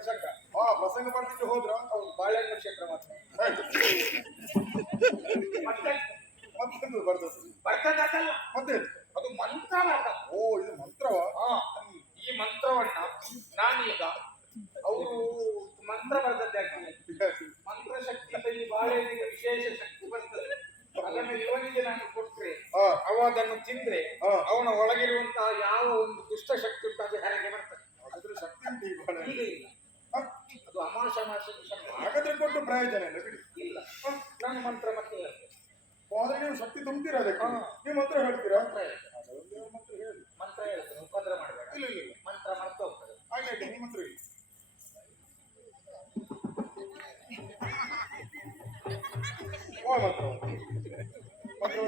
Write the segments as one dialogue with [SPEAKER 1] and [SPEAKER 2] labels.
[SPEAKER 1] ಪ್ರಸಂಗ
[SPEAKER 2] ಆ ಪ್ರಸಂಗ ಬರ್ಲಿಕ್ಕೆ ಹೋದ್ರ
[SPEAKER 1] ಹೌದು ಬಾಳೆಹಣ್ಣು ಕ್ಷೇತ್ರ ಮಾತ್ರ ಮತ್ತೆ?
[SPEAKER 2] ಮತ್ತೊಂದು ಬರ್ತದೆ?
[SPEAKER 1] ಬರ್ತದಲ್ಲ
[SPEAKER 2] ಮತ್ತೆ?
[SPEAKER 1] ಅದು ಮಂತ್ರ ಬರ್ತ
[SPEAKER 2] ಓ ಇದು ಮಂತ್ರವ?
[SPEAKER 1] ಈ ಮಂತ್ರವನ್ನ ನಾನೀಗ ಅವರು ಮಂತ್ರ ಬರ್ತದ್ದಾಗ್ತದೆ ಮಂತ್ರ ಶಕ್ತಿಯಲ್ಲಿ ಈ ಬಾಳೆಹಣ್ಣಿಗೆ ವಿಶೇಷ ಶಕ್ತಿ ಬರ್ತದೆ. ಅದನ್ನು ಇವನಿಗೆ ನಾನು ಕೊಟ್ರೆ ಅವ ಅದನ್ನು ತಿಂದ್ರೆ. ಅವನ ಒಳಗಿರುವಂತಹ ಯಾವ ಒಂದು ದುಷ್ಟ ಶಕ್ತಿ ಉಂಟು ಅದು ಹೊರಗೆ ಬರ್ತದೆ
[SPEAKER 2] ಅದ್ರ ಶಕ್ತಿ ಉಂಟು ಈ ಬಾಳೆ
[SPEAKER 1] ಈಗ ಇಲ್ಲ ಅದು ಅಮಾಶ ಮಾಸ
[SPEAKER 2] ಹಾಗಾದ್ರೆ ಕೊಟ್ಟು ಪ್ರಯೋಜನ ಇಲ್ಲ ಬಿಡಿ.
[SPEAKER 1] ಇಲ್ಲ. ನನ್ನ ಮಂತ್ರ ಮತ್ತೆ.
[SPEAKER 2] ಆದ್ರೆ ನೀವು ಶಕ್ತಿ ತುಂಬ್ತೀರಾ ಅದಕ್ಕೆ. ನೀವು ಮಂತ್ರ ಹೇಳ್ತೀರಾ?
[SPEAKER 1] ಮಂತ್ರ ಹೇಳ್ತೇನೆ.
[SPEAKER 2] ಅದೊಂದು ಮಂತ್ರ ಹೇಳಿ.
[SPEAKER 1] ಮಂತ್ರ ಹೇಳ್ತೇನೆ ಉಪದ್ರ ಮಾಡಬೇಡ.
[SPEAKER 2] ಇಲ್ಲ ಇಲ್ಲ ಇಲ್ಲ.
[SPEAKER 1] ಮಂತ್ರ ಮಾಡ್ತಾ ಹೋಗ್ತದೆ.
[SPEAKER 2] ಹಾಗೆ ಹಾಗೆ ನಿಮ್ಮ ಮಂತ್ರ ಹೇಳಿ. ಓ ಮಂತ್ರ ಮಂತ್ರ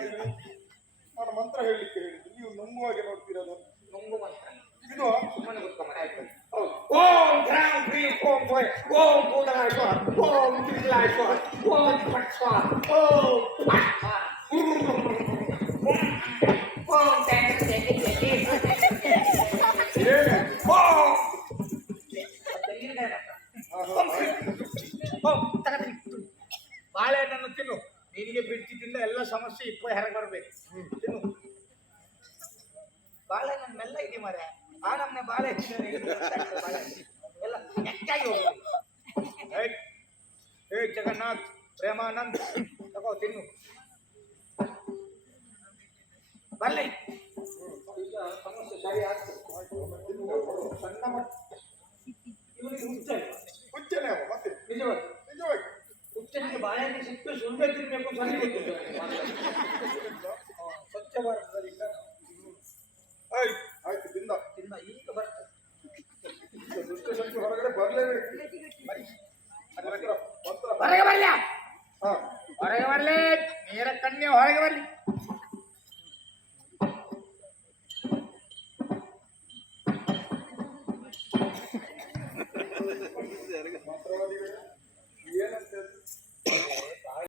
[SPEAKER 2] ನಾನು ಮಂತ್ರ ಹೇಳಲಿಕ್ಕೆ ಹೇಳಿದ್ದು. ನೀವು ನಂಬುವಾಗೆ ನೋಡ್ತೀರಾ ಅದು
[SPEAKER 1] ನುಂಗು ಮಂತ್ರ.
[SPEAKER 2] ಇದು
[SPEAKER 1] ಓಂ ಘ್ರಾಂ ಕ್ರೀಂ ಓಂ ಭೋಯ್ ಓಂ ಭೂತಲಾಯ ಸ್ವಾಹ ಓಂ ಕಿರಿಲಾಯ ಸ್ವಾಹ ಓಂ ಫಟ್ ಸ್ವಾಹ ಓಂ ಫಟ್ ಸ್ವಾಹ ಓಂ ಟ್ಯಾಂಕ್ ಟ್ಯಾಂಕ್ ಟ್ಯಾಂಕ್
[SPEAKER 2] ಏನು
[SPEAKER 1] ಓಂ ಮತ್ತೆ ನೀರ್ಗಾಯ ಮಾತ್ರ.
[SPEAKER 2] ಹಾ, ಹಾ, ಹಾ.
[SPEAKER 1] ಹೋಗ್, ತಗತೀನಿ. ಬಾಳೆಹಣ್ಣನ್ನು ತಿನ್ನು ನಿನಗೆ ಬಿಡ್ತಿದ್ದಿಂದ ಎಲ್ಲ ಸಮಸ್ಯೆ ಇಪ್ಪ ಹೊರಗೆ ಬರಬೇಕು ತಿನ್ನು ಬಾಳೆಹಣ್ಣು ಮೆಲ್ಲ ಇದೆ ಮಾರೆ ಆ ನಮ್ನೆ ಬಾಳೆ ಬಾಳೆಹಣ್ಣು. ಎಲ್ಲ ಹೆಚ್ಚಾಗಿ ಹೋಗುದು ಏಯ್, ಏಯ್ ಜಗನ್ನಾಥ್ ಪ್ರೇಮಾನಂದ್ ತಗೋ ತಿನ್ನು ಬರ್ಲಿ ಈಗ ಸಮಸ್ಯೆ ಸರಿ ಆಗ್ತದೆ ಸಣ್ಣ ಮಟ್ಟ ಇವನಿಗೆ ಹುಚ್ಚ ಇಲ್ಲ.
[SPEAKER 2] ಹುಚ್ಚನೇ ಅವ ಮತ್ತೆ
[SPEAKER 1] ನಿಜವಾಗಿ
[SPEAKER 2] ನಿಜವಾಗಿ
[SPEAKER 1] ಹುಚ್ಚನಿಗೆ ಬಾಳೆಹಣ್ಣು ಸಿಕ್ಕು ಸುಳ್ಳೆ ತಿನ್ಬೇಕು ಅಂತ ನನಗೆ ಗೊತ್ತಿಲ್ಲ. ಆ, ಸ್ವಚ್ಛ ಭಾರತದಲ್ಲಿ ಹೊರಗೆ ಬರ್ಲ ಹೊರಗೆ ಬರ್ಲಿ ನೀರ ಕಣ್ಣಿ ಹೊರಗೆ ಬರಲಿ ಮಂತ್ರವಾದಿಗಳು ಏನು